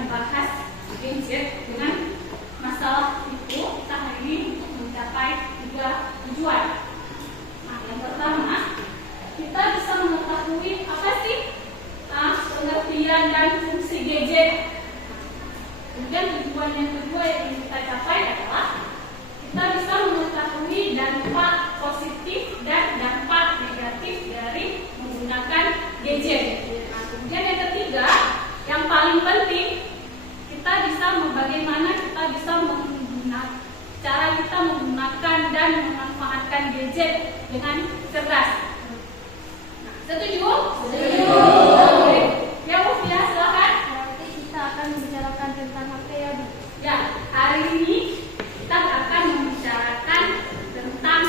membahas gadget dengan masalah itu. Kita hari ini untuk mencapai 3 tujuan. Nah, yang pertama, kita bisa mengetahui apa sih pengertian dan fungsi gadget. Kemudian tujuan yang kedua yang ingin kita capai adalah kita bisa mengetahui dampak positif dan dampak negatif dari menggunakan gadget. Nah, kemudian yang ketiga, yang paling penting, kita bisa bagaimana kita bisa cara kita menggunakan dan memanfaatkan gadget dengan cerdas. Nah, setuju? Setuju. Ya, Bu, ya, silakan. Nanti kita akan membicarakan tentang HP ya, Bu. Ya, hari ini kita akan membicarakan tentang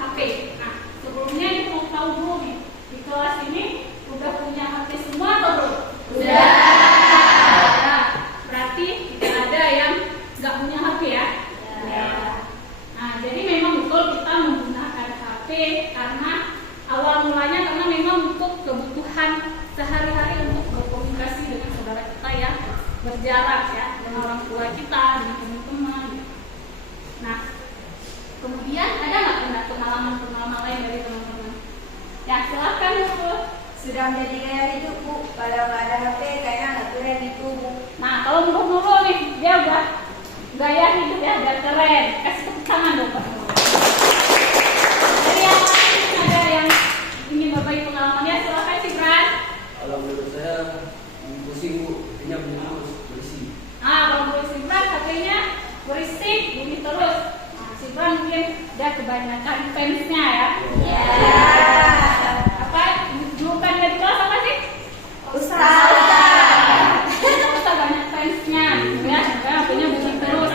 HP. Nah, sebelumnya ini mau tahu dulu nih, di kelas ini udah punya HP semua atau belum? Udah. Ya, berarti tidak ada yang nggak punya HP ya? Ya. Nah, jadi memang betul kita menggunakan HP karena awal mulanya karena memang untuk kebutuhan sehari-hari untuk berkomunikasi dengan saudara kita yang berjarak ya, dengan orang tua kita, dengan teman-teman. Nah, kemudian ada nggak pengalaman lain dari teman-teman? Ya, silakan Bu. Sudah menjadi gaya hidup, Bu. Kalau nggak ada HP kayaknya nggak keren itu, Bu. Nah, kalau Nurul nih, dia udah gaya hidup ya, udah keren. Kasih tepuk tangan dong, Pak. Jadi yang lain ada yang ingin berbagi pengalamannya, silakan sih, Bran. Kalau menurut saya pusing, Bu, artinya harus bersih. Nah, kalau Bu Sibran HP-nya berisik, bunyi terus. Nah, Sibran mungkin dia kebanyakan fansnya ya. Ya. Apa? Julukan dari kelas apa sih? Ustaz. Ustaz banyak fansnya, gitu ya. Karena HP-nya bunyi terus.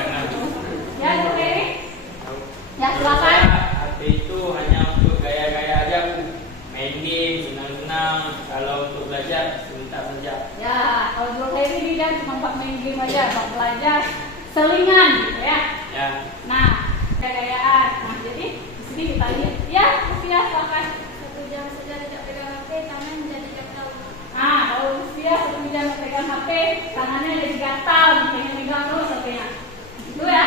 Ya, oke. Ya, silakan. HP itu hanya untuk gaya-gaya aja, Bu. Main game, senang-senang. Kalau untuk belajar, sebentar saja. Ya, kalau Jul Heri dia cuma buat main game aja, buat belajar selingan gitu ya. Ya. Nah, gaya-gayaan. Nah, jadi di sini kita lihat. Ya, Lufia silakan. 1 jam saja tidak pegang HP, tangan menjadi gatal. Nah, kalau Lufia 1 jam megang HP, tangannya jadi gatal, pengen megang terus HP-nya. Gitu ya.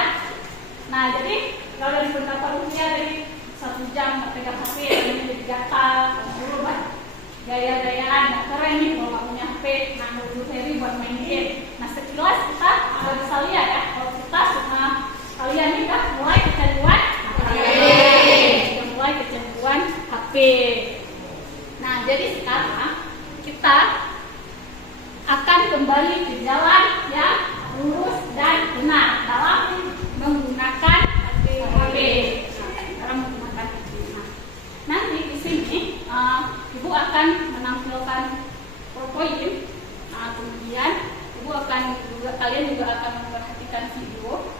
Nah, jadi kalau dari pendapat Lufia dari 1 jam megang HP, tangannya jadi gatal, dulu bah gaya-gayaan, nggak keren nih kalau nggak punya HP. Nah, menurut Heri buat main game. Nah, sekilas kita bisa lihat ya, kalau kita kalian ini kan mulai kecanduan HP. Nah, jadi sekarang kita akan kembali ke jalan yang lurus dan benar dalam menggunakan HP. Dalam menggunakan HP. Nah, nanti di sini Ibu akan menampilkan PowerPoint. Nah, kemudian kalian juga akan memperhatikan video.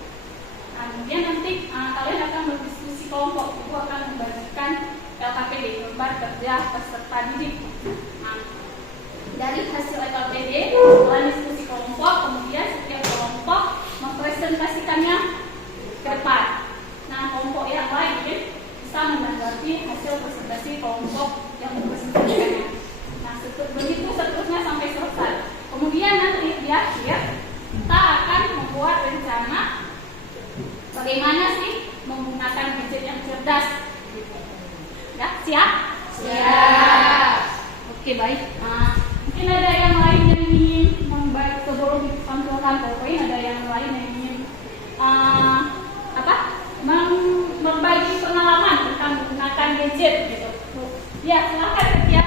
Nah, kemudian nanti kalian akan berdiskusi kelompok. Ibu akan membagikan LKPD, lembar kerja peserta didik. Nah, dari hasil LKPD, setelah diskusi kelompok, kemudian setiap kelompok mempresentasikannya ke depan. Nah, kelompok yang lain bisa menanggapi hasil presentasi kelompok yang mempresentasikannya. Nah, begitu seterusnya sampai selesai. Kemudian nanti di akhir kita akan membuat rencana bagaimana sih menggunakan gadget yang cerdas. Ya, siap? Siap. Oke, baik. Nah, mungkin ada yang lain yang ingin sebelum ditampilkan PowerPoint, ada yang lain yang ingin membagi pengalaman tentang menggunakan gadget gitu. Ya, silakan ya.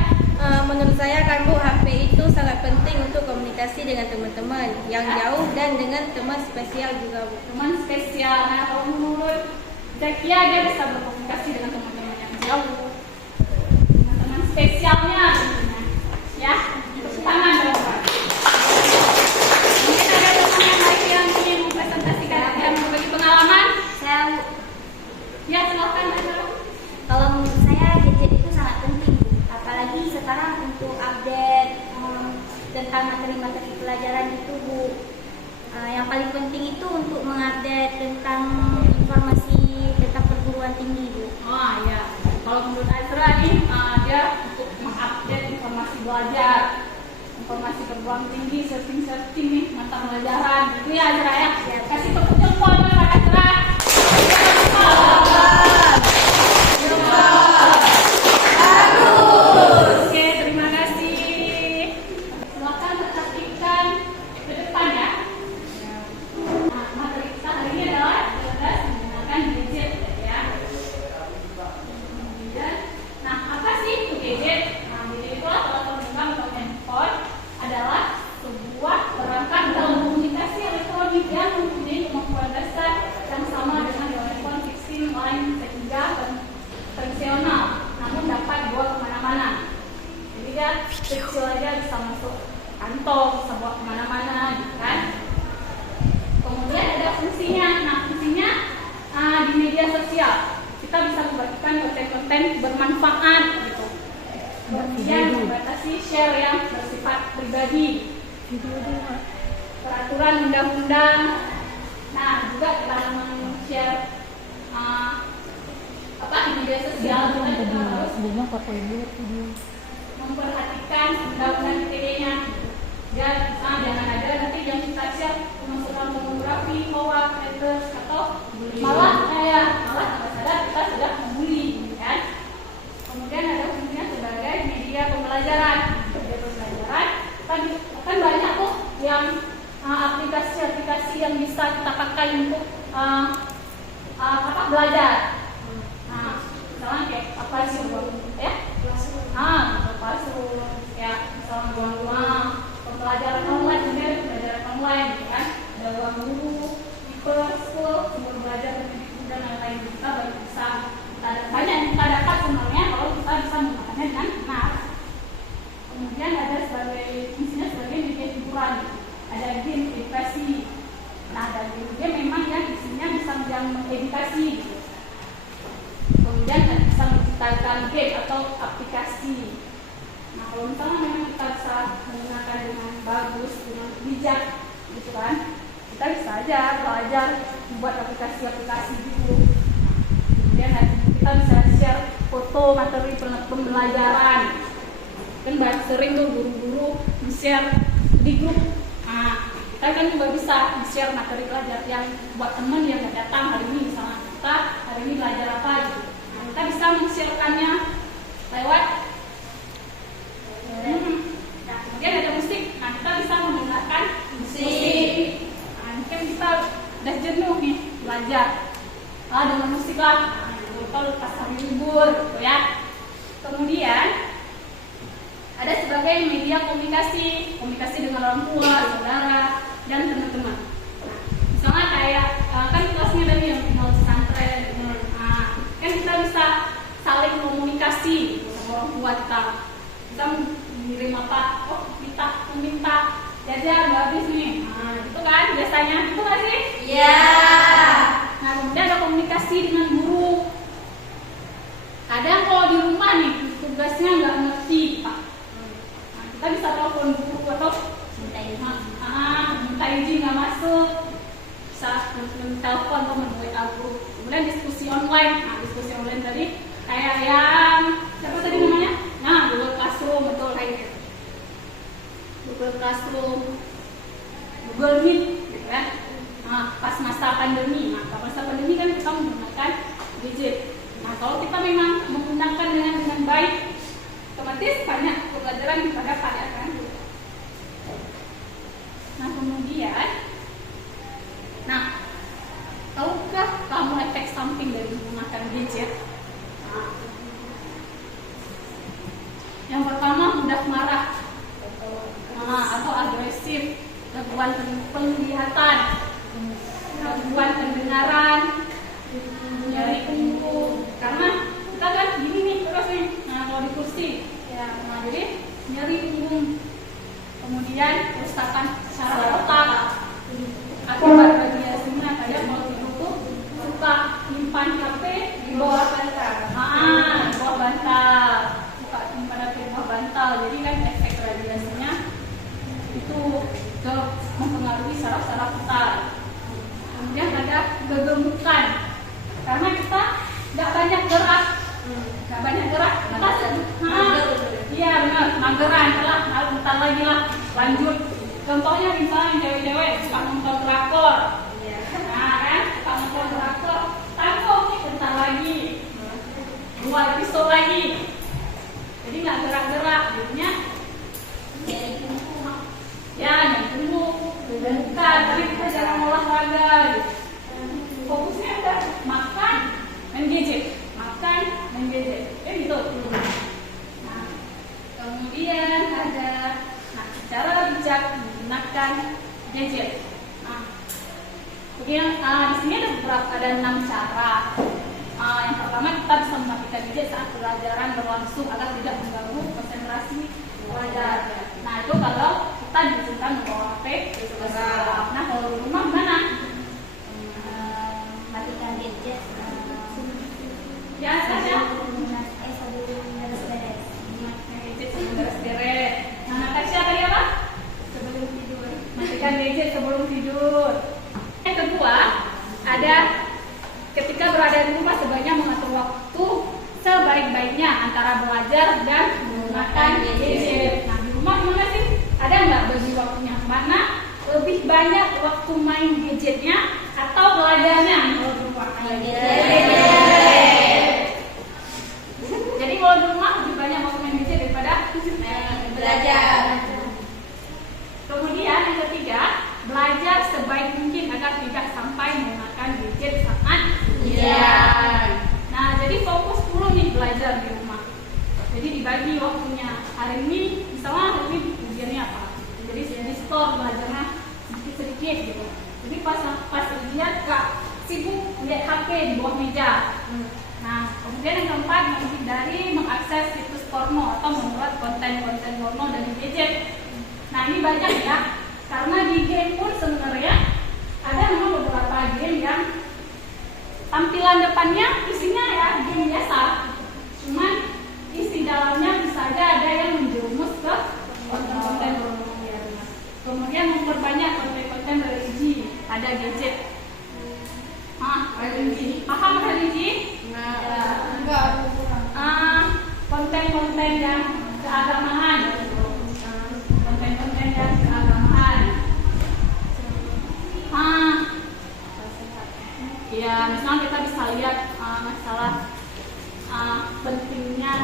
Menurut saya kan, Bu, HP itu sangat penting untuk komunikasi dengan teman-teman yang jauh dan dengan teman spesial juga, Bu. Teman spesial. Nah, kalau menurut Zakia dia bisa berkomunikasi dengan teman-teman yang jauh, dengan teman spesialnya tentunya. Ya, tepuk tangan dong, Pak. Mungkin ada teman yang lain yang ingin mempresentasikan yang berbagi pengalaman. Saya, Bu, Ya, silakan Anda. kalau menurut saya gadget itu sangat penting, Bu. Apalagi sekarang untuk update tentang materi-materi pelajaran itu, Bu. Yang paling penting itu untuk mengupdate tentang informasi tentang perguruan tinggi, Bu. Oh ya, kalau menurut Azra nih dia untuk mengupdate informasi belajar, informasi perguruan tinggi, searching nih mata pembelajaran. Itu ya Azra ya. Kasih tepuk jempol kepada Azra. Oke, terima kasih. Silakan perhatikan ke depan ya. Nah, materi kita hari ini adalah cerdas menggunakan gadget ya. Kemudian, nah apa sih itu gadget? Nah, gadget itu adalah teman-teman atau handphone adalah sebuah perangkat dalam komunikasi elektronik yang mempunyai kemampuan dasar yang sama dengan telepon fixing line sehingga konvensional, namun dapat dibawa kemana-mana. Jadi dia kecil aja bisa masuk kantong, bisa bawa kemana-mana, gitu kan? Kemudian ada fungsinya. Nah, fungsinya di media sosial kita bisa membagikan konten-konten bermanfaat, gitu. Kemudian membatasi share yang bersifat pribadi. Peraturan undang-undang. Nah, juga dalam share di media sosial kita juga harus memperhatikan undang-undang ITE-nya. Jangan ada nanti yang kita share pemasukan pornografi, hoax, haters, atau malah tanpa sadar kita sudah membuli, kan? Kemudian ada fungsinya sebagai media pembelajaran. Media pembelajaran kan banyak tuh yang aplikasi-aplikasi yang bisa kita pakai untuk belajar. Nah, misalnya kayak apa sih ya? Classroom ya, misalnya ruang pembelajaran online, kemudian pembelajaran online, gitu kan? Ada ruang guru, school, sumber belajar dan lain-lain. Kita baru bisa banyak yang kita dapat sebenarnya kalau kita bisa menggunakannya dengan benar. Kemudian ada fungsinya sebagai media hiburan, ada game edukasi. Nah, dan game memang yang isinya bisa mengedukasi, gitu. Kemudian bisa menciptakan game atau aplikasi. Nah, kalau misalnya memang kita bisa menggunakan dengan bagus, dengan bijak, gitu kan, kita bisa aja belajar membuat aplikasi-aplikasi gitu. Kemudian kita bisa share foto materi pembelajaran. Kan sering tuh guru-guru share di grup. Nah, kita kan juga bisa share materi pelajaran yang buat teman yang nggak datang hari ini, misalnya kita hari ini belajar apa gitu. Nah, kita bisa men-share-kannya lewat nah, kemudian ada musik. Nah, kita bisa menggunakan musik. Nah, mungkin kita udah jenuh nih belajar dengan musik lah. Nah, pas hari libur gitu ya. Kemudian ada sebagai media komunikasi dengan orang tua, saudara, dan teman-teman. Nah, misalnya kayak kan kelasnya dari yang tinggal pesantren. Nah, kan kita bisa saling komunikasi sama orang tua kita. Kita mengirim apa? Meminta jajan nggak habis nih. Nah, itu kan biasanya, itu nggak sih? Iya. Nah, kemudian ada komunikasi dengan guru. Kadang kalau di rumah nih tugasnya nggak ngerti, Pak. Nah, kita bisa telepon guru atau minta izin nggak masuk, bisa telepon atau WA guru. Kemudian diskusi online. Nah, diskusi online tadi kayak yang siapa tadi namanya? Nah, Google Classroom, betul kayak gitu. Google Classroom, Google Meet, gitu kan? Nah, pas masa pandemi. Nah, masa pandemi kan kita menggunakan gadget. Nah, kalau kita memang menggunakan dengan baik, otomatis banyak pembelajaran kita dapat ya kan. Nah, kemudian, tahukah kamu efek samping dari menggunakan gadget? Yang pertama, mudah marah, atau agresif, gangguan penglihatan, gangguan pendengaran, nyeri punggung. Karena kita kan gini nih terus nih, kalau di kursi, ya, jadi nyeri punggung. Kemudian kerusakan saraf otak akibat radiasinya. Kayak kalau tidur tuh suka nyimpan HP di bawah bantal. Di bawah bantal. Suka nyimpan HP di bawah bantal. Jadi kan efek radiasinya itu mempengaruhi saraf-saraf otak. Kemudian ada kegemukan. Karena kita nggak banyak gerak. Iya benar, mageran lah, bentar lagi lah lanjut Contohnya misalnya cewek-cewek suka nonton drakor. Nah kan, suka nonton drakor, tanggung nih bentar lagi, 2 episode lagi. Jadi nggak gerak-gerak, jadinya ya gemuk, bukan, tapi kita jarang olahraga. Gitu. Fokusnya ada makan, main gadget, makan, main gadget, gitu. Nah, kemudian ada cara bijak menggunakan gadget. Nah, kemudian di sini ada 6 cara. Yang pertama, kita bisa mematikan gadget saat pelajaran berlangsung agar tidak mengganggu konsentrasi belajar. Nah, itu kalau kita diizinkan membawa HP ke sekolah. Nah, kalau di rumah gimana? Matikan gadget. Ya saja. Sebelum beres-beres. Gadget sebelum beres-beres. Nah, Natasha tadi apa? Sebelum tidur. Matikan gadget sebelum tidur. Yang kedua, ada ketika berada di rumah sebaiknya mengatur waktu sebaik-baiknya antara belajar dan menggunakan gadget. Nah, di rumah gimana sih? Ada nggak bagi waktunya? Mana lebih banyak waktu main gadgetnya atau belajarnya? Kalau di rumah Jadi kalau di rumah lebih banyak waktu main gadget daripada Belajar. Kemudian yang ketiga, belajar sebaik mungkin agar tidak sampai menggunakan gadget saat ujian. Nah, jadi fokus dulu nih belajar di rumah. Jadi dibagi waktunya. Hari ini, misalnya hari ini ujiannya apa? Jadi di store belajarnya sedikit-sedikit gitu. Jadi pas ujian Kak sibuk lihat HP di bawah meja. Nah, kemudian yang keempat, menghindari mengakses situs porno atau membuat konten-konten porno dari gadget. Nah, ini banyak ya, karena di game pun sebenarnya ada memang beberapa game yang tampilan depannya isinya ya game biasa, cuman isi dalamnya bisa aja ada yang menjerumus ke konten-konten porno. Kemudian memperbanyak konten-konten religi, ada gadget. Religi, paham religi? Konten-konten yang keagamaan, konten-konten yang keagamaan. Ya, misalnya kita bisa lihat masalah pentingnya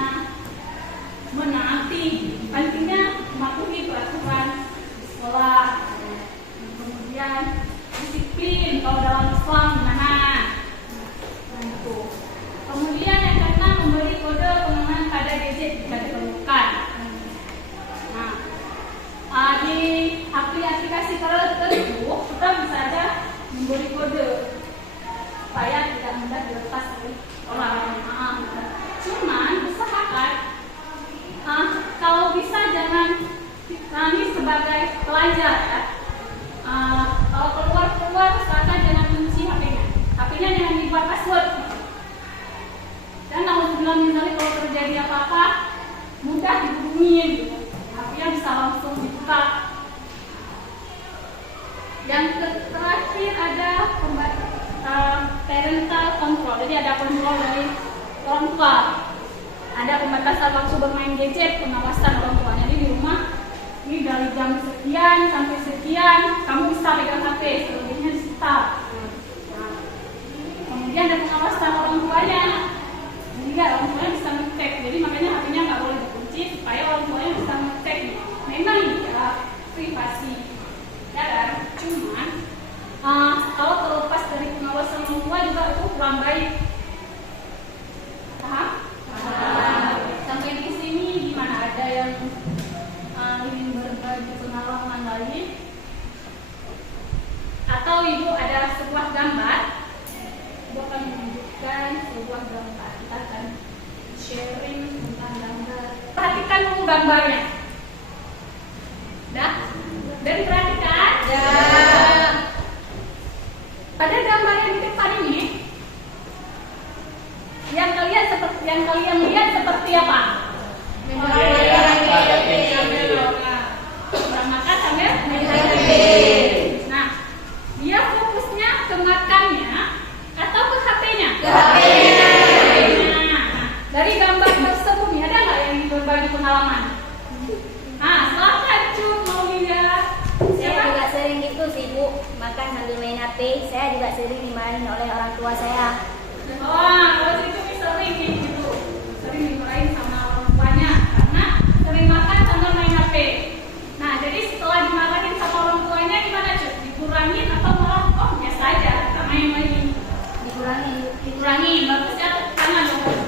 menaati, pentingnya mematuhi peraturan di sekolah, kemudian disiplin kalau dalam Islam gimana. Kemudian yang keenam, memberi kode pengaman pada gadget jika diperlukan. Nah, di aplikasi tertentu kita bisa aja memberi kode supaya tidak mudah dilepas oleh orang. Cuman usahakan kalau bisa jangan kami sebagai pelajar ya. Kalau keluar usahakan jangan kunci HP-nya jangan dibuat password. Dan misalnya kalau terjadi apa-apa mudah dihubungi gitu. HP-nya bisa langsung dibuka. Yang terakhir ada parental control. Jadi ada kontrol dari orang tua. Ada pembatasan waktu bermain gadget, pengawasan orang tua. Jadi di rumah ini dari jam sekian sampai sekian kamu bisa pegang HP, selebihnya disita. Kemudian ada pengawasan orang tuanya. Jadi orang tuanya bisa ngecek. Jadi makanya HP-nya nggak boleh dikunci supaya orang tuanya bisa ngecek. Memang ya privasi, ya kan? Cuman kalau terlepas dari pengawasan orang tua juga itu kurang baik. Paham? Sampai di sini gimana? Ada yang ingin berbagi pengalaman lain? Atau ibu ada sebuah gambar? Ibu akan menunjukkan sebuah gambar. Kita akan sharing tentang gambar. Perhatikan dulu gambarnya. Dah? Dan perhatikan. Ya. Pada gambar yang di depan ini, yang kalian lihat seperti apa? Orang makan sambil Nah, dia fokusnya ke makannya atau ke HP-nya? Ke HP-nya. Nah, dari gambar tersebut nih, ada nggak yang berbagi pengalaman? Silakan Cuk, mau lihat? makan sambil main HP. Saya juga sering dimarahin oleh orang tua saya. Oh, kalau itu sering gitu. Sering dimarahin sama orang tuanya karena sering makan sambil main HP. Nah, jadi setelah dimarahin sama orang tuanya gimana, Cuk? Dikurangin atau malah oh biasa aja, kita main lagi? Dikurangin. Bagus ya, tangan dong.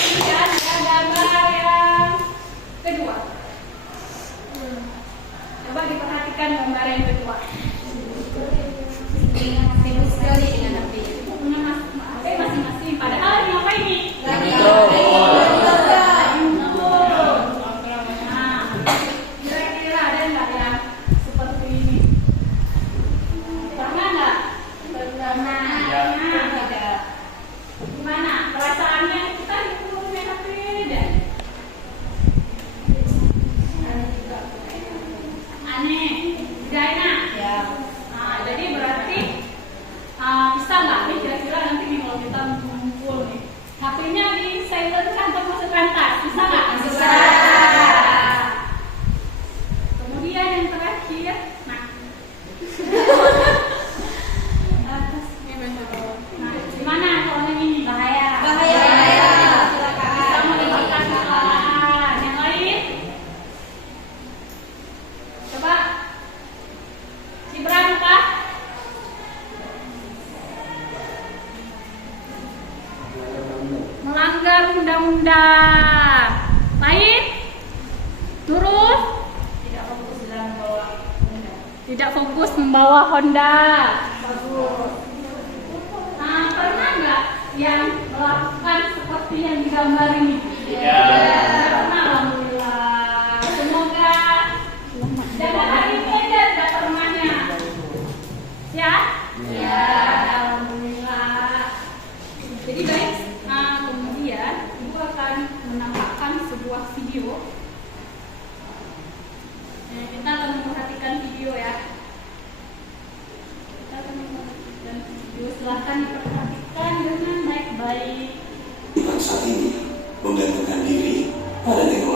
Kemudian ada gambar yang kedua. Coba diperhatikan gambar yang kedua. Sibuk sekali dengan HP. Punya HP masing-masing. Padahal lagi ngapain nih? Nah, kira-kira ada nggak yang seperti ini? Pernah nggak? Pernah. Ya. Tidak. Gimana perasaannya kita disuruh main HP dan aneh, tidak enak. Ya. Nah, jadi berarti bisa nggak nih kira-kira nanti nih kalau kita ngumpul nih, HP-nya di silent kan atau masukkan tas, bisa nggak? Bisa. Kemudian yang terakhir, nah, nah gimana kalau yang ini? Bahaya. Bisa menimbulkan kesalahan. Yang lain? Coba Gibran apa? Melanggar undang-undang. Lain? Turun? Tidak fokus membawa Honda. Bagus. Nah, pernah nggak yang melakukan seperti yang digambar ini? Tidak. Pernah, alhamdulillah. Semoga jangan hari ini aja tidak pernahnya. Ya? Ya, alhamdulillah. Jadi guys, kemudian ibu akan menampakkan sebuah video. Kita akan memperhatikan video ya. Kita akan memperhatikan video. Silahkan diperhatikan dengan baik-baik. Bangsa ini menggantungkan diri pada teknologi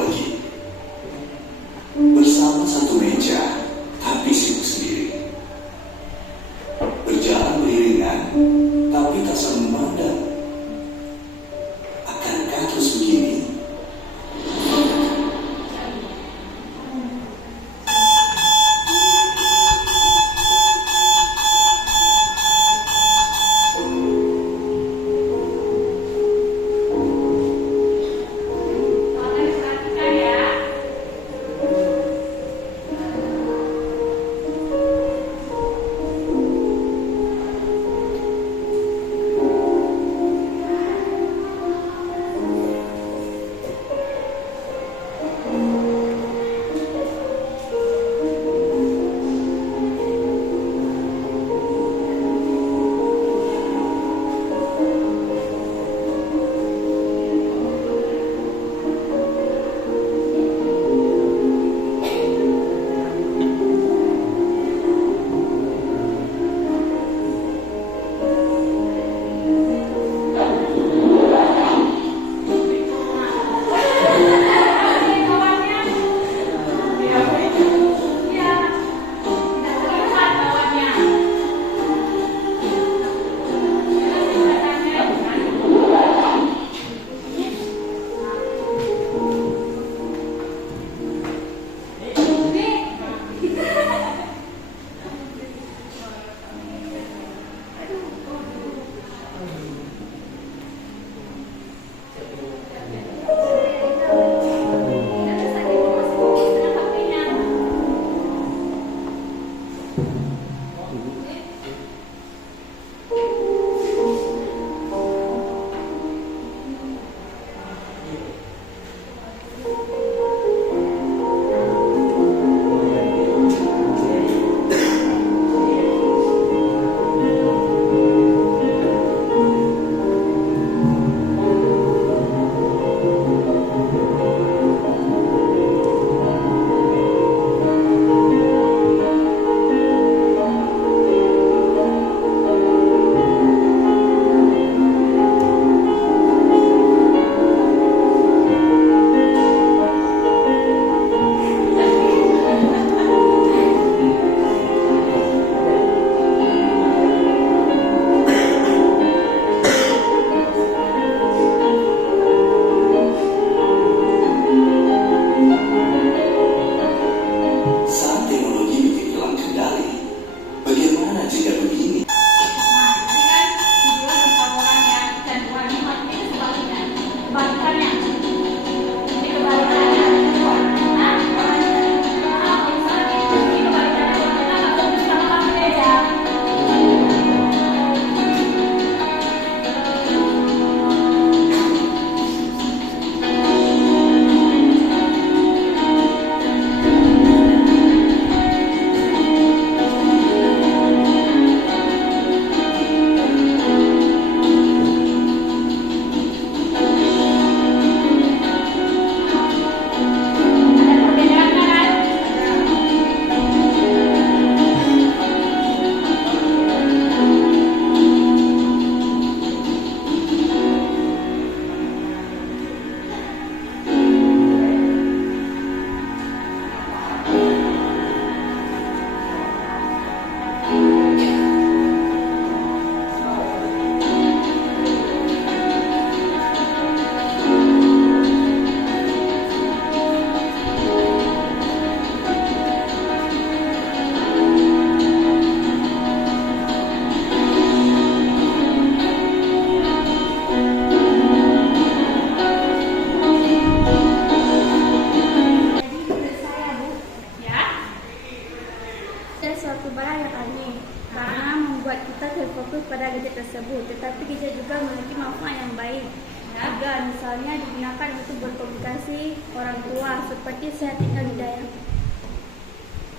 gadget suatu barang yang aneh karena membuat kita terfokus pada gadget tersebut. Tetapi gadget juga memiliki manfaat yang baik. Juga misalnya digunakan untuk berkomunikasi orang tua seperti saya tinggal di daerah.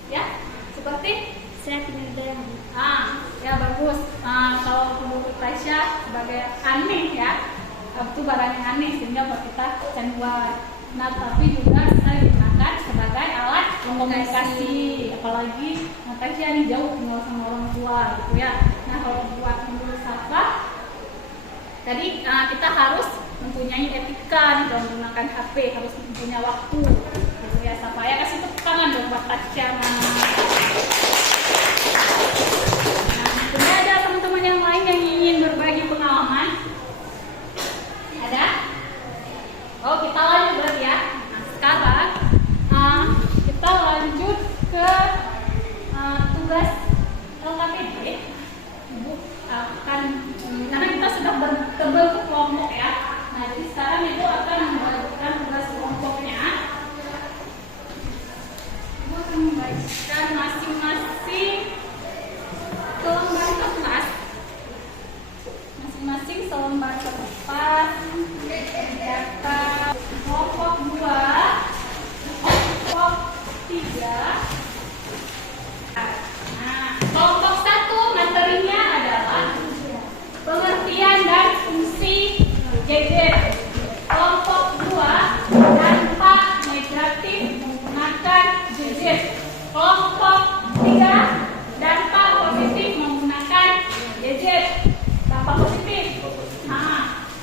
Ya, seperti Saya tinggal di daerah. ya bagus. Kalau menurut Tasya sebagai aneh ya, itu barang yang aneh sehingga buat kita canduan. Nah, tapi juga bisa digunakan sebagai alat komunikasi, apalagi Tasya nih jauh tinggal sama orang tua gitu ya. Nah, kalau buat menurut Safa, tadi kita harus mempunyai etika nih dalam menggunakan HP, harus punya waktu gitu ya. Safa ya kasih tepuk tangan dong buat Tasya. Nah, ada teman-teman yang lain yang ingin berbagi pengalaman? Ada? Oh, kita lanjut berarti ya. Nah, sekarang kita lanjut ke tugas LKPD. Ibu akan karena kita sudah berbentuk kelompok ya. Nah, jadi sekarang Ibu akan membagikan tugas kelompoknya. Ibu akan membagikan masing-masing selembar kertas, masing-masing selembar kertas. Data kelompok 2, kelompok 3. Nah, kelompok 1 materinya adalah pengertian dan fungsi gadget. Kelompok 2 dampak negatif menggunakan gadget. Kelompok 3 dampak positif menggunakan gadget. Dampak positif.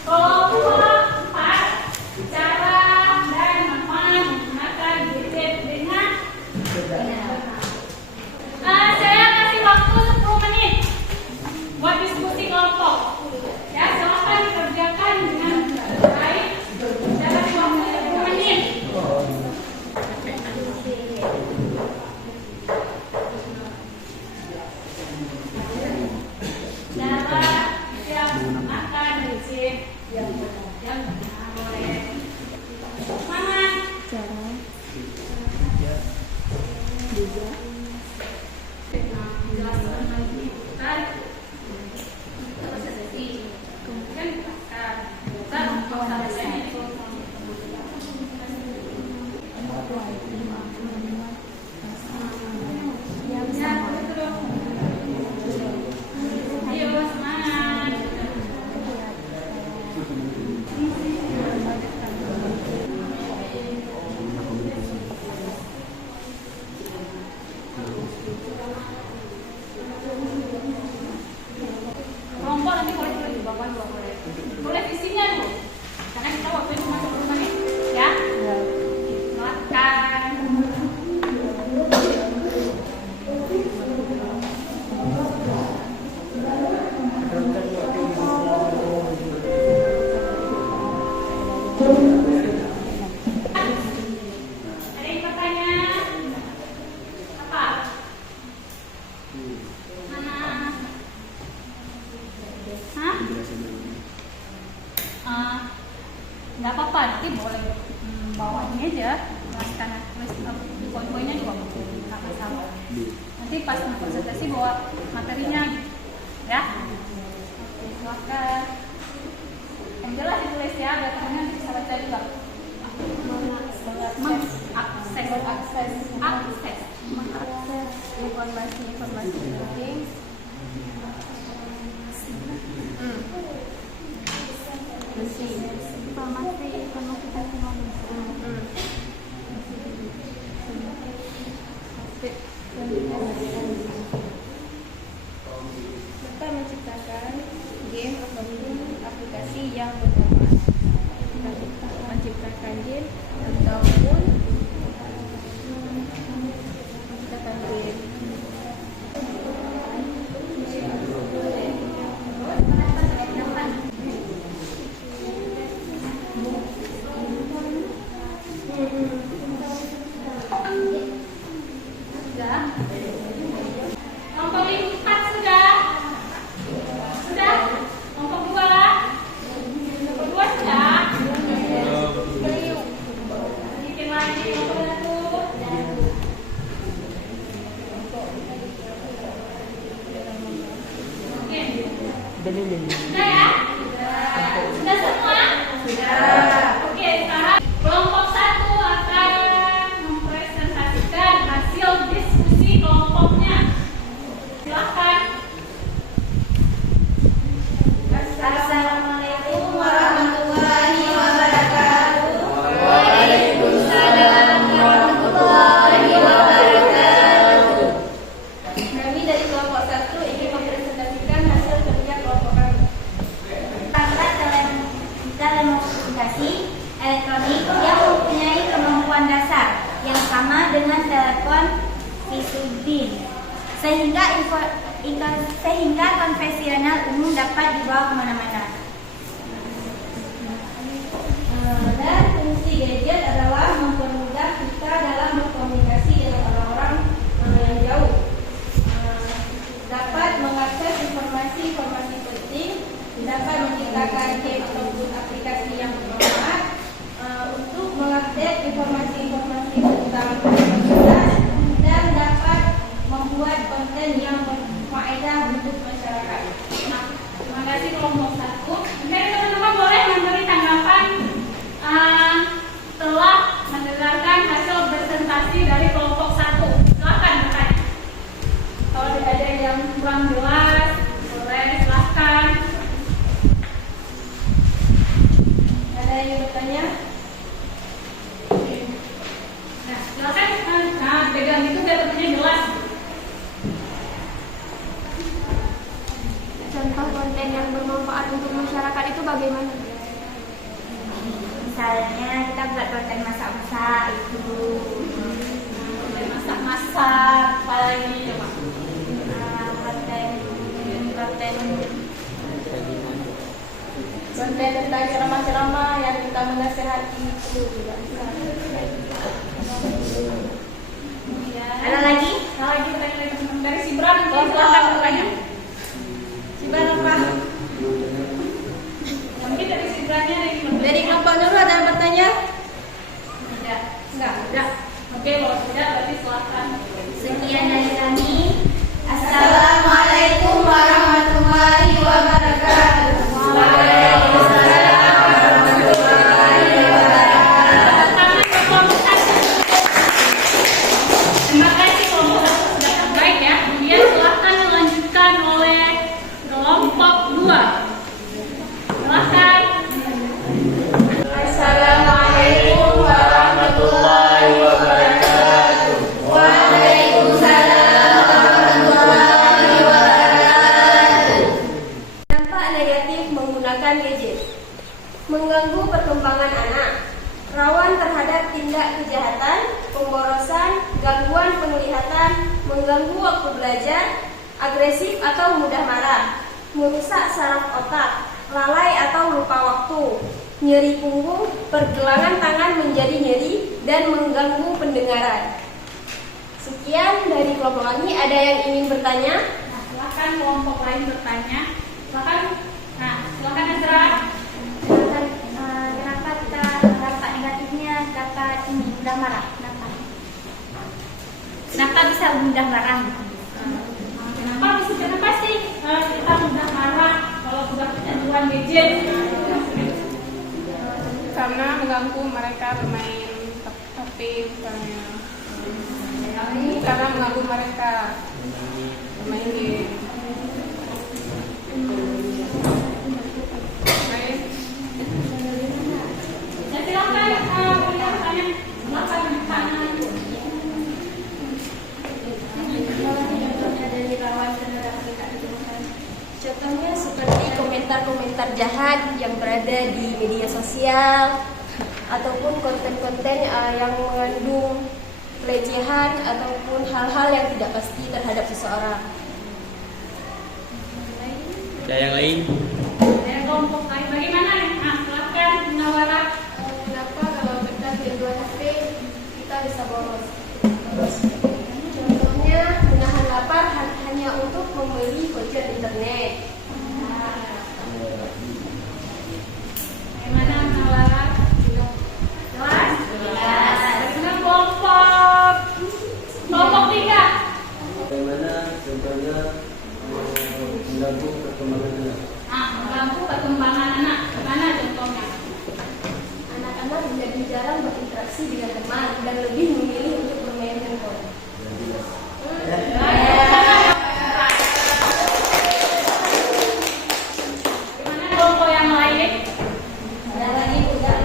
Kelompok 4 cara dan manfaat menggunakan gadget dengan benar. Saya kasih waktu 10 menit buat diskusi kelompok. Ya, silakan dikerjakan dengan baik dalam 10 menit. Cara yang menggunakan gadget yang boleh. Mana? Cara Jelaskan lagi kan? Kemudian kita untuk selesai itu. Ayo semangat. Kelompok nanti boleh di bawah dua boleh. Boleh visinya dulu. Karena kita waktu cuma 10 menit, ya. Silakan. Ada yang bertanya? Apa? Mana? Nggak apa-apa, nanti boleh bawa ini aja, jelaskan tulis poin-poinnya juga nggak masalah. Nanti pas presentasi bawa materinya, ya. Oke, silakan. Yang jelas ditulis ya, biar temennya nanti bisa baca juga. Mengakses informasi penting. Informasi serta menciptakan game ataupun aplikasi yang bermanfaat. Menciptakan game ataupun menciptakan game. Kelompok 4 sudah? Sudah? Kelompok 2? Kelompok 2 sudah? Bikin lagi. Sudah ya? Sudah semua? Sudah. Oke, sekarang kelompok 1 akan mempresentasikan hasil diskusi kelompoknya. Silakan. Assalamualaikum warahmatullahi wabarakatuh. Waalaikumsalam warahmatullahi wabarakatuh. Kami dari kelompok 1 ingin mempresentasikan hasil kerja kelompok kami. Telekomunikasi elektronik yang mempunyai kemampuan dasar yang sama dengan telepon visubin, sehingga konvensional umum dapat dibawa kemana-mana. Dan fungsi gadget adalah mempermudah kita dalam berkomunikasi dengan orang-orang yang jauh. Dapat mengakses informasi-informasi penting, dapat menciptakan game ataupun aplikasi yang bermanfaat untuk mengupdate informasi-informasi tentang komunitas dan dapat membuat konten yang berfaedah untuk masyarakat. Nah, terima kasih kelompok 1. Oke, teman-teman boleh memberi tanggapan setelah mendengarkan hasil presentasi dari kelompok 1. Silakan bertanya. Kalau ada yang kurang jelas, boleh silakan. Ada yang bertanya? Nah, silakan. Nah, pegang itu biar tentunya jelas. Contoh konten yang bermanfaat untuk masyarakat itu bagaimana? Misalnya kita buat konten masak-masak itu, Masak-masak, apa lagi coba? Konten tentang ceramah-ceramah yang kita menasehati itu juga bisa. ada lagi? Ada lagi pertanyaan dari si Bram, silakan bertanya. Coba apa? Mungkin dari si Bramnya ada yang Dari kelompok Nurul ada yang bertanya? tidak. Enggak. Sudah. Oke, kalau sudah berarti silakan. Sekian dari kami. Assalamualaikum warahmatullahi wabarakatuh. Terima kasih kelompok 1 sudah terbaik ya. Kemudian silakan dilanjutkan oleh kelompok 2. Silakan. Assalamualaikum warahmatullahi wabarakatuh. Waalaikumsalam warahmatullahi wabarakatuh. Dampak negatif menggunakan gadget: mengganggu perkembangan anak, rawan terhadap tindak kejahatan, pemborosan, gangguan penglihatan, mengganggu waktu belajar, agresif atau mudah marah, merusak saraf otak, lalai atau lupa waktu, nyeri punggung, pergelangan tangan menjadi nyeri, dan mengganggu pendengaran. Sekian dari kelompok kami. Ada yang ingin bertanya? Nah, silakan kelompok lain bertanya. Silakan. Nah, silakan Ezra. Kenapa kita dampak negatifnya dapat ini mudah marah? Kenapa bisa mudah marah? Kenapa sih kita mudah marah kalau sudah kecanduan gadget? Karena mengganggu mereka bermain HP misalnya. Karena mengganggu mereka bermain game. Ya, silakan punya pertanyaan. Silakan bertanya. Contohnya seperti komentar-komentar jahat yang berada di media sosial ataupun konten-konten yang mengandung pelecehan ataupun hal-hal yang tidak pasti terhadap seseorang. Ada yang lain? Dari kelompok lain bagaimana? Nah, silakan Nawara. Kenapa kalau kita kecanduan HP kita bisa boros? Contohnya menahan lapar hanya untuk membeli voucher internet. Bagaimana Nawara? Jelas? Bagaimana kelompok 3? Bagaimana contohnya mengganggu perkembangan anak. Nah, mengganggu perkembangan anak. Gimana contohnya? Anak-anak menjadi jarang berinteraksi dengan teman dan lebih memilih untuk bermain handphone. Gimana kelompok yang lain? Ada lagi udah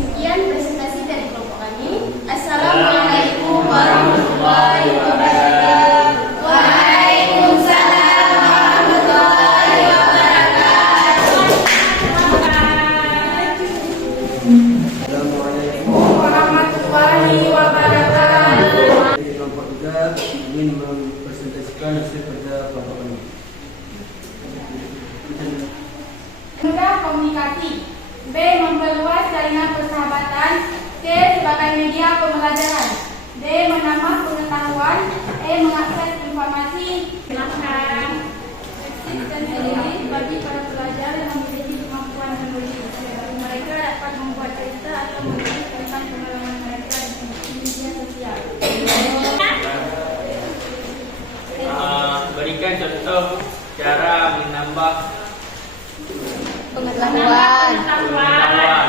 sekian presentasi dari kelompok kami. Assalamualaikum warahmatullahi wabarakatuh. Waalaikumsalam warahmatullahi wabarakatuh. Assalamualaikum Warahmatullahi wabarakatuh. Jadi kelompok 3 ingin mempresentasikan hasil kerja kelompok kami. Mudah komunikasi. B. Memperluas jaringan persahabatan. C. Sebagai media pembelajaran. D. Menambah pengetahuan. E. Mengakses informasi. Silakan. Sistem ini bagi para pelajar yang memiliki kemampuan menulis. Mereka dapat membuat cerita atau menulis tentang pengalaman mereka di media sosial. Berikan contoh cara menambah Pengetahuan. pengetahuan.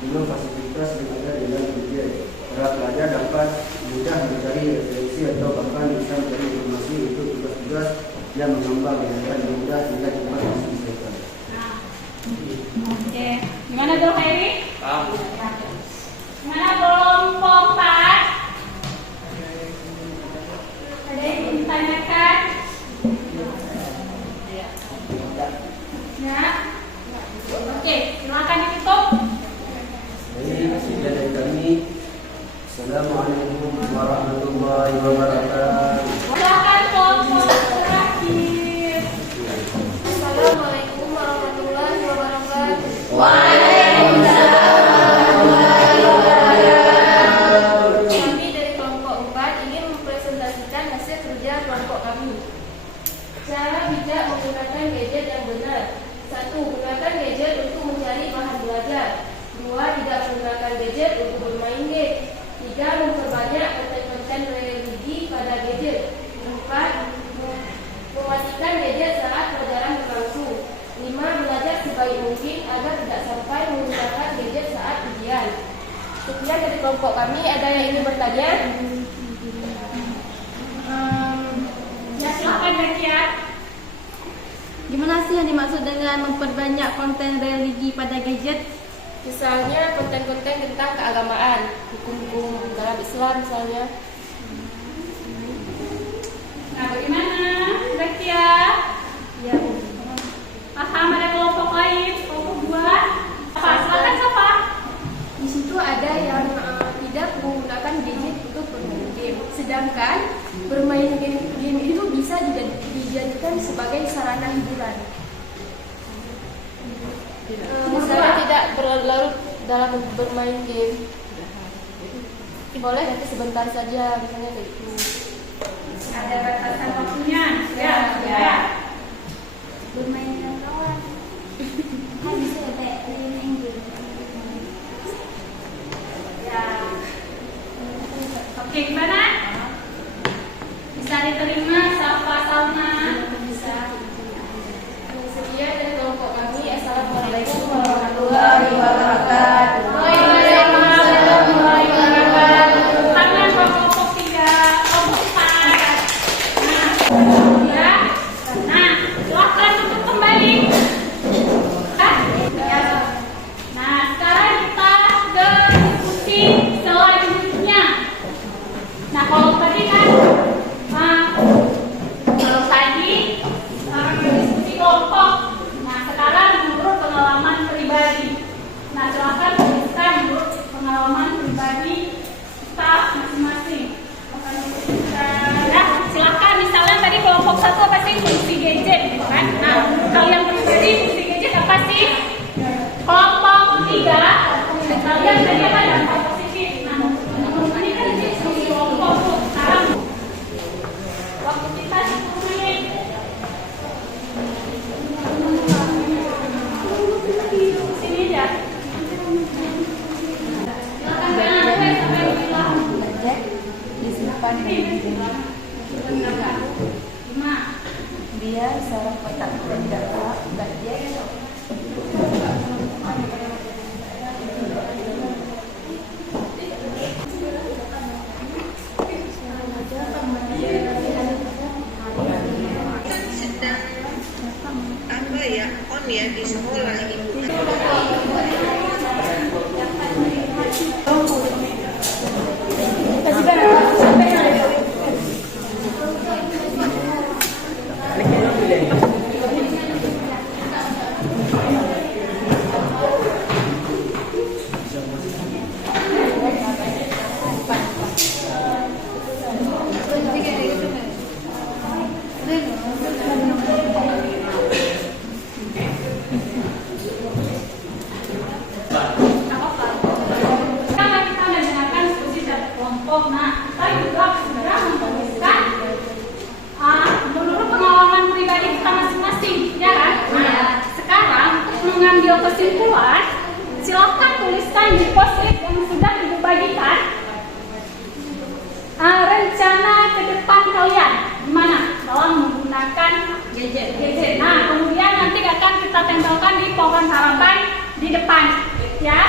Dengan fasilitas yang ada dalam media, para pelajar dapat mudah mencari referensi atau bahkan bisa mencari informasi untuk tugas-tugas yang mengembang dan mudah sehingga cepat diselesaikan. Nah, oke. Gimana dong, Heri? Paham? Gimana kelompok 4? Ada yang ingin ditanyakan? Ya. Oke, silakan ditutup. Jadi sekian dari kami. Assalamualaikum warahmatullahi wabarakatuh. Silakan kelompok terakhir. Assalamualaikum warahmatullahi wabarakatuh. Kami dari kelompok 4 ingin mempresentasikan hasil kerja kelompok kami. Cara bijak menggunakan gadget yang benar. 1. Gunakan gadget untuk mencari bahan belajar. 2. Tidak menggunakan gadget untuk bermain game. 3. Memperbanyak konten-konten religi pada gadget. 4. Mematikan gadget saat pelajaran berlangsung. 5. Belajar sebaik mungkin agar tidak sampai menggunakan gadget saat ujian. Sekian dari kelompok kami. Ada yang ingin bertanya? Ya, silakan Nakia. Gimana sih yang dimaksud dengan memperbanyak konten religi pada gadget? Misalnya konten-konten tentang keagamaan, hukum-hukum dalam Islam misalnya. Nah, bagaimana Nakia? Ya, Paham ada kelompok lain? Kelompok 2? Apa? Silakan Safa. Di situ ada yang tidak menggunakan gadget untuk bermain game. Sedangkan bermain game itu bisa juga dijadikan sebagai sarana hiburan. Misalnya tidak berlarut dalam bermain game. Boleh nanti sebentar saja, misalnya kayak gitu. Ada batasan waktunya. Ya. Bermain dengan kawan. Kan bisa ya kayak main game. Ya. Oke, gimana? Bisa diterima Safa Salma? Bisa. Sekian dari kelompok kami. Assalamualaikum warahmatullahi wabarakatuh. Waalaikumsalam warahmatullahi wabarakatuh. Tangan kelompok 3, kelompok 4. Ya. Nah, silakan untuk kembali. Ya. Nah, sekarang kita ke diskusi selanjutnya. Nah, kalau tadi kan, kalau tadi diskusi kelompok. Nah, sekarang menurut pengalaman pribadi. Nah, silakan kita menurut pengalaman pribadi kita masing-masing. Ya, silakan. Misalnya tadi kelompok 1 apa sih? Fungsi gadget, gitu kan? Nah, kalian pribadi fungsi gadget apa sih? Kelompok 3, kalian tadi apa dampak positif? Nah, ini kan diskusi kelompok tuh. Sekarang waktu kita 10 menit. Sini aja. Silakan sampai bilang. disimpan Ini. 5. Biar saraf otak bergerak bagian apa ya on ya di sekolah ini. Karena kita menggunakan diskusi dari kelompok, nah kita juga segera menuliskan menurut pengalaman pribadi kita masing-masing, ya kan? Nah, sekarang untuk mengambil kesimpulan, silakan tuliskan di post-it yang sudah ibu bagikan rencana ke depan kalian gimana dalam menggunakan gadget. Nah, kemudian nanti akan kita tempelkan di pohon harapan di depan, ya.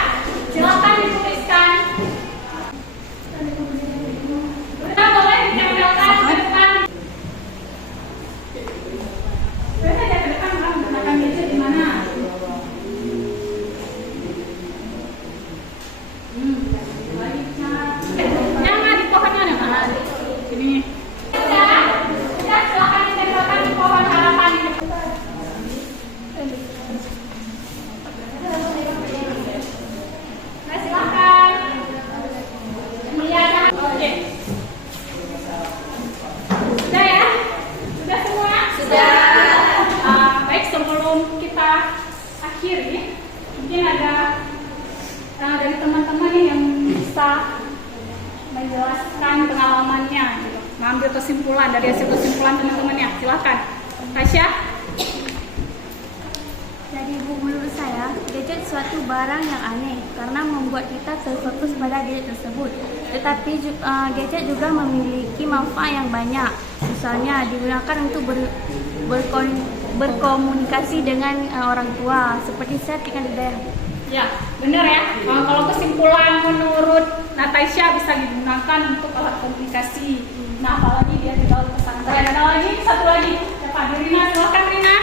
Silakan dituliskan. Kita boleh ditempelkan ke depan. Boleh saja ke depan kalau menggunakan gadget di mana? Jangan di pohonnya ada mana? Ini. Ya, silakan ditempelkan di pohon harapan di depan. Nah, silakan. Melihat. Oke. Sudah ya? Sudah semua? Sudah. Baik, sebelum kita akhiri, mungkin ada dari teman-teman nih yang bisa menjelaskan pengalamannya, gitu. Mengambil kesimpulan dari hasil kesimpulan teman-temannya. Silakan, Tasya. Jadi Bu, menurut saya gadget suatu barang yang aneh karena membuat kita terfokus pada gadget tersebut. Tetapi gadget juga memiliki manfaat yang banyak. Misalnya digunakan untuk berkomunikasi dengan orang tua, seperti saya tinggal di daerah. Ya, benar ya. Kalau kesimpulan menurut Natasha bisa digunakan untuk alat komunikasi. Nah, apalagi dia di dalam pesantren. Ada lagi, satu lagi. Siapa? Rina, silakan Rina.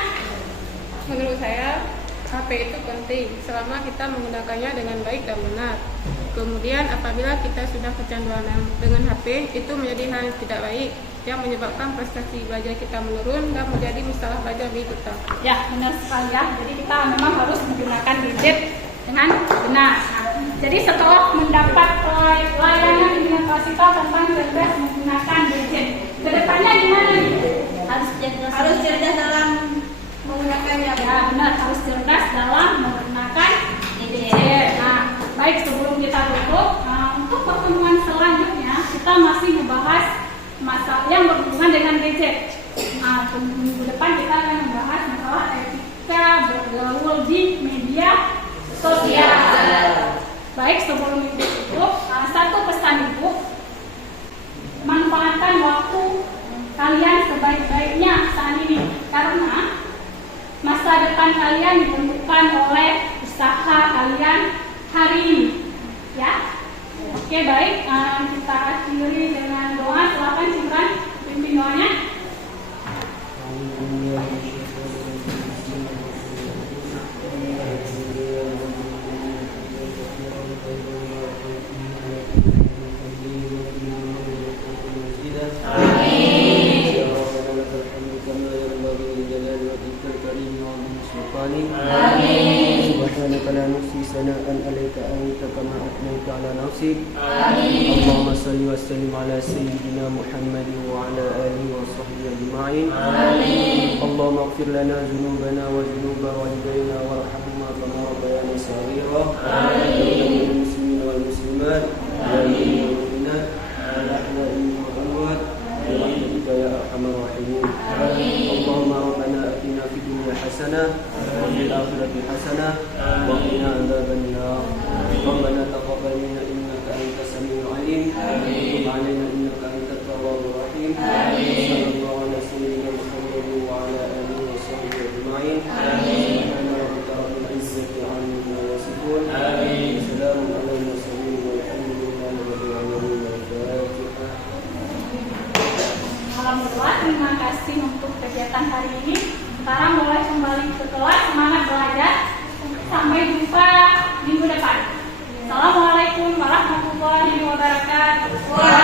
Menurut saya, HP itu penting selama kita menggunakannya dengan baik dan benar. Kemudian apabila kita sudah kecanduan dengan HP, itu menjadi hal yang tidak baik yang menyebabkan prestasi belajar kita menurun dan menjadi masalah belajar bagi kita. Ya, benar sekali ya. Jadi kita memang harus menggunakan gadget dengan benar. Nah, jadi setelah mendapat layanan universitas tentang cerdas menggunakan gadget, kedepannya gimana nih? Harus cerdas dalam menggunakannya. Ya benar, harus cerdas dalam menggunakan gadget. Nah, baik, sebelum kita tutup, untuk pertemuan selanjutnya kita masih membahas masalah yang berhubungan dengan gadget. Minggu depan kita akan membahas masalah etika bergaul di media sosial. Baik, sebelum itu tutup, satu pesan Ibu, manfaatkan waktu kalian sebaik-baiknya saat ini, karena masa depan kalian ditentukan oleh usaha kalian hari ini, ya. Oke, baik, kita akhiri dengan doa. Silakan Cimran pimpin doanya. سبحانك لا نحصي ثناء عليك أنت كما أثنيت على نفسك. اللهم صل وسلم على سيدنا محمد وعلى آله وصحبه أجمعين. اللهم اغفر لنا ذنوبنا وذنوب والدينا وارحمهما كما ربيانا صغيرا. المسلمين والمسلمات والمؤمنات الأحياء والأموات برحمتك يا أرحم الراحمين. اللهم ربنا آتنا في الدنيا حسنة وفي الآخرة حسنة وقنا عذاب النار. ربنا تقبل منا إنك أنت السميع العليم وتب علينا إنك أنت التواب الرحيم. berdoa. Terima kasih untuk kegiatan hari ini. Sekarang mulai kembali ke kelas, semangat belajar. Sampai jumpa minggu depan. Assalamualaikum warahmatullahi wabarakatuh.